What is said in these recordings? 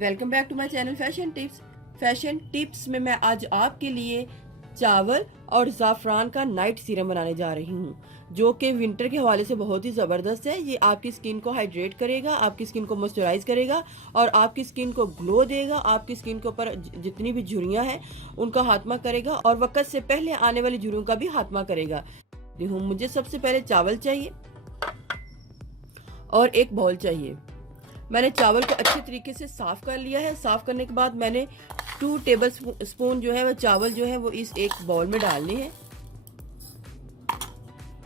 Welcome back to my channel fashion tips में मैं आज आपके लिए चावल और ज़ाफ़रान का नाइट सीरम बनाने जा रही हूँ, जो कि विंटर के हवाले से बहुत ही ज़बरदस्त है। ये आपकी स्किन को हाइड्रेट करेगा, आपकी स्किन को मॉइस्चराइज करेगा और आपकी स्किन को ग्लो देगा। आपकी स्किन के ऊपर जितनी भी झुर्रियाँ हैं उनका खात्मा करेगा और वक्त से पहले आने वाली झुर्रियों का भी खात्मा करेगा। मुझे सबसे पहले चावल चाहिए और एक बाउल चाहिए। मैंने चावल को अच्छे तरीके से साफ़ कर लिया है। साफ़ करने के बाद मैंने 2 टेबल स्पून जो है वो चावल जो है वो इस एक बाउल में डालने हैं।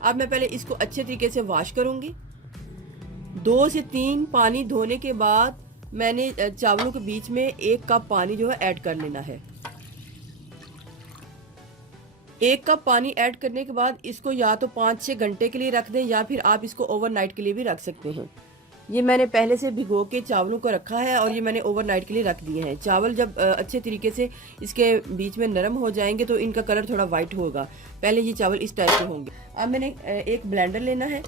अब मैं पहले इसको अच्छे तरीके से वॉश करूंगी। 2 से 3 पानी धोने के बाद मैंने चावलों के बीच में 1 कप पानी जो है ऐड कर लेना है। 1 कप पानी ऐड करने के बाद इसको या तो 5-6 घंटे के लिए रख दें या फिर आप इसको ओवरनाइट के लिए भी रख सकते हैं। ये मैंने पहले से भिगो के चावलों को रखा है और ये मैंने ओवरनाइट के लिए रख दिए हैं। चावल जब अच्छे तरीके से इसके बीच में नरम हो जाएंगे तो इनका कलर थोड़ा वाइट होगा। पहले ये चावल इस टाइप के होंगे। अब मैंने एक ब्लेंडर लेना है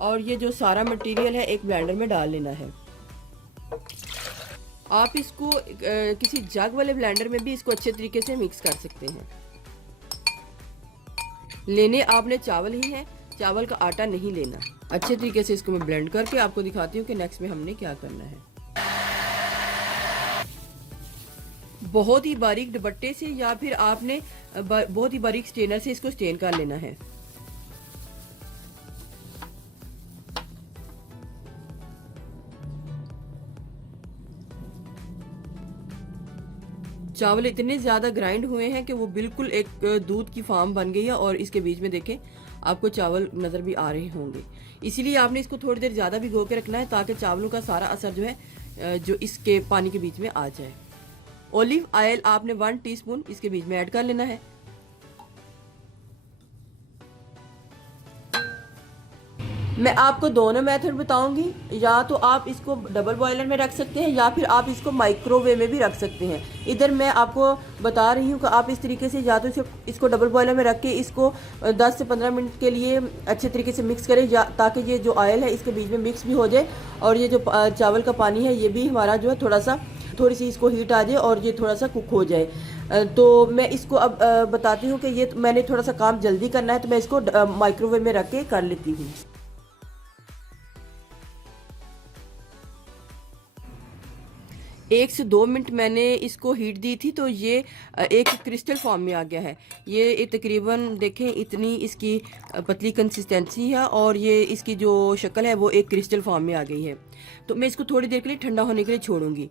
और ये जो सारा मटेरियल है एक ब्लेंडर में डाल लेना है। आप इसको किसी जग वाले ब्लेंडर में भी इसको अच्छे तरीके से मिक्स कर सकते हैं। लेने आपने चावल ही है, चावल का आटा नहीं लेना। अच्छे तरीके से इसको मैं ब्लेंड करके आपको दिखाती हूँ कि नेक्स्ट में हमने क्या करना है। बहुत ही बारीक दुपट्टे से या फिर आपने बहुत ही बारीक स्टेनर से इसको स्टेन कर लेना है। चावल इतने ज़्यादा ग्राइंड हुए हैं कि वो बिल्कुल एक दूध की फार्म बन गई है और इसके बीच में देखें आपको चावल नज़र भी आ रहे होंगे। इसीलिए आपने इसको थोड़ी देर ज़्यादा भिगो के रखना है ताकि चावलों का सारा असर जो है जो इसके पानी के बीच में आ जाए। ऑलिव ऑयल आपने 1 टीस्पून इसके बीच में ऐड कर लेना है। मैं आपको दोनों मेथड बताऊंगी, या तो आप इसको डबल बॉयलर में रख सकते हैं या फिर आप इसको माइक्रोवेव में भी रख सकते हैं। इधर मैं आपको बता रही हूँ कि आप इस तरीके से या तो इसको डबल बॉयलर में रख के इसको 10 से 15 मिनट के लिए अच्छे तरीके से मिक्स करें, या ताकि ये जो ऑयल है इसके बीच में मिक्स भी हो जाए और ये जो चावल का पानी है ये भी हमारा जो है थोड़ी सी इसको हीट आ जाए और ये थोड़ा सा कुक हो जाए। तो मैं इसको अब बताती हूँ कि ये मैंने थोड़ा सा काम जल्दी करना है तो मैं इसको माइक्रोवेव में रख के कर लेती हूँ। 1 से 2 मिनट मैंने इसको हीट दी थी तो ये एक क्रिस्टल फॉर्म में आ गया है। ये तकरीबन देखें इतनी इसकी पतली कंसिस्टेंसी है और ये इसकी जो शक्ल है वो एक क्रिस्टल फॉर्म में आ गई है। तो मैं इसको थोड़ी देर के लिए ठंडा होने के लिए छोड़ूंगी।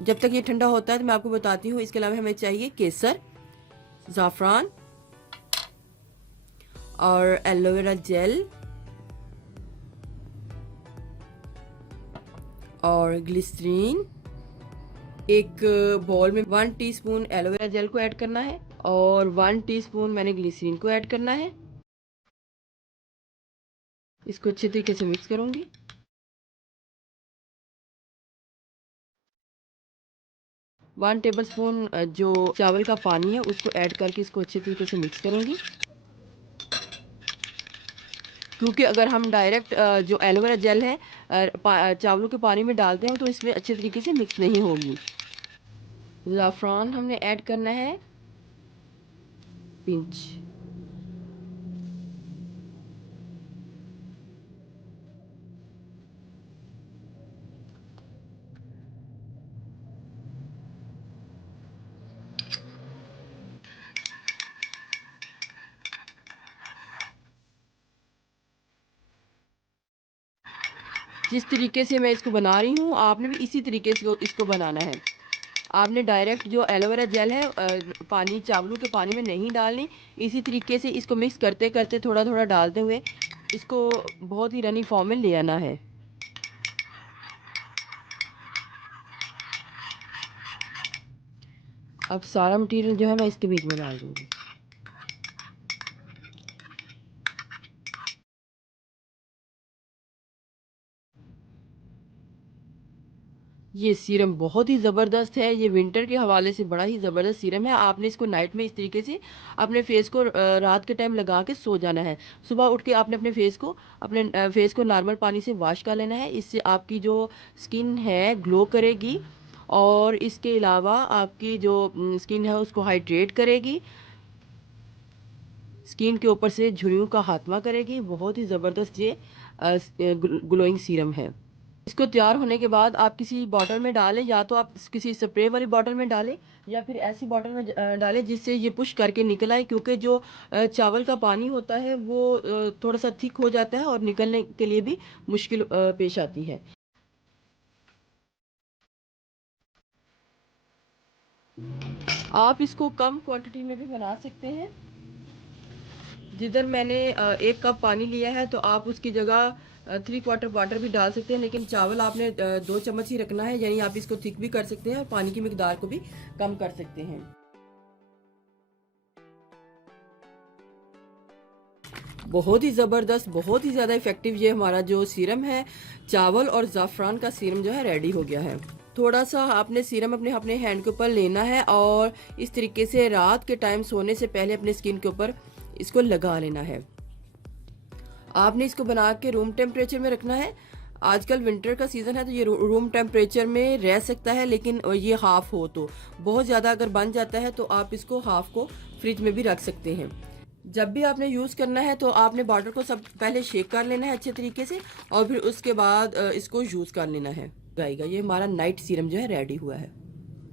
जब तक ये ठंडा होता है तो मैं आपको बताती हूँ इसके अलावा हमें चाहिए केसर, ज़ाफ़रान और एलोवेरा जेल और ग्लिसरीन। एक बॉल में 1 टीस्पून एलोवेरा जेल को ऐड करना है और 1 टीस्पून मैंने ग्लिसरीन को ऐड करना है। इसको अच्छे तरीके से मिक्स करूंगी। वन टेबल स्पून जो चावल का पानी है उसको ऐड करके इसको अच्छे तरीके से मिक्स करूंगी, क्योंकि अगर हम डायरेक्ट जो एलोवेरा जेल है चावलों के पानी में डालते हैं तो इसमें अच्छे तरीके से मिक्स नहीं होगी। ज़ाफ़रान हमने ऐड करना है पिंच। जिस तरीके से मैं इसको बना रही हूँ आपने भी इसी तरीके से इसको बनाना है। आपने डायरेक्ट जो एलोवेरा जेल है पानी चावलों के पानी में नहीं डालनी। इसी तरीके से इसको मिक्स करते करते थोड़ा थोड़ा डालते हुए इसको बहुत ही रनी फॉर्म में ले आना है। अब सारा मटेरियल जो है मैं इसके बीच में डाल दूँगी। ये सीरम बहुत ही ज़बरदस्त है। ये विंटर के हवाले से बड़ा ही ज़बरदस्त सीरम है। आपने इसको नाइट में इस तरीके से अपने फेस को रात के टाइम लगा के सो जाना है। सुबह उठ के आपने अपने फेस को नॉर्मल पानी से वॉश कर लेना है। इससे आपकी जो स्किन है ग्लो करेगी और इसके अलावा आपकी जो स्किन है उसको हाइड्रेट करेगी, स्किन के ऊपर से झुर्रियों का खात्मा करेगी। बहुत ही ज़बरदस्त ये ग्लोइंग सीरम है। इसको तैयार होने के बाद आप किसी बॉटल में डालें, या तो आप किसी स्प्रे वाली बॉटल में डालें या फिर ऐसी बॉटल में डालें जिससे ये पुश करके निकल आए, क्योंकि जो चावल का पानी होता है वो थोड़ा सा थिक हो जाता है और निकलने के लिए भी मुश्किल पेश आती है। आप इसको कम क्वांटिटी में भी बना सकते हैं। जिधर मैंने 1 कप पानी लिया है तो आप उसकी जगह 3/4 वाटर भी डाल सकते हैं, लेकिन चावल आपने 2 चम्मच ही रखना है, यानी आप इसको थिक भी कर सकते हैं और पानी की मिकदार को भी कम कर सकते हैं। बहुत ही ज़बरदस्त, बहुत ही ज़्यादा इफ़ेक्टिव ये हमारा जो सीरम है, चावल और ज़ाफ़रान का सीरम जो है रेडी हो गया है। थोड़ा सा आपने सीरम अपने अपने हैंड के ऊपर लेना है और इस तरीके से रात के टाइम सोने से पहले अपने स्किन के ऊपर इसको लगा लेना है। आपने इसको बना के रूम टेम्परेचर में रखना है। आजकल विंटर का सीज़न है तो ये रूम टेम्परेचर में रह सकता है, लेकिन ये हाफ़ हो तो बहुत ज़्यादा अगर बन जाता है तो आप इसको हाफ़ को फ्रिज में भी रख सकते हैं। जब भी आपने यूज़ करना है तो आपने बॉटल को सब पहले शेक कर लेना है अच्छे तरीके से और फिर उसके बाद इसको यूज़ कर लेना है। ये हमारा नाइट सीरम जो है रेडी हुआ है।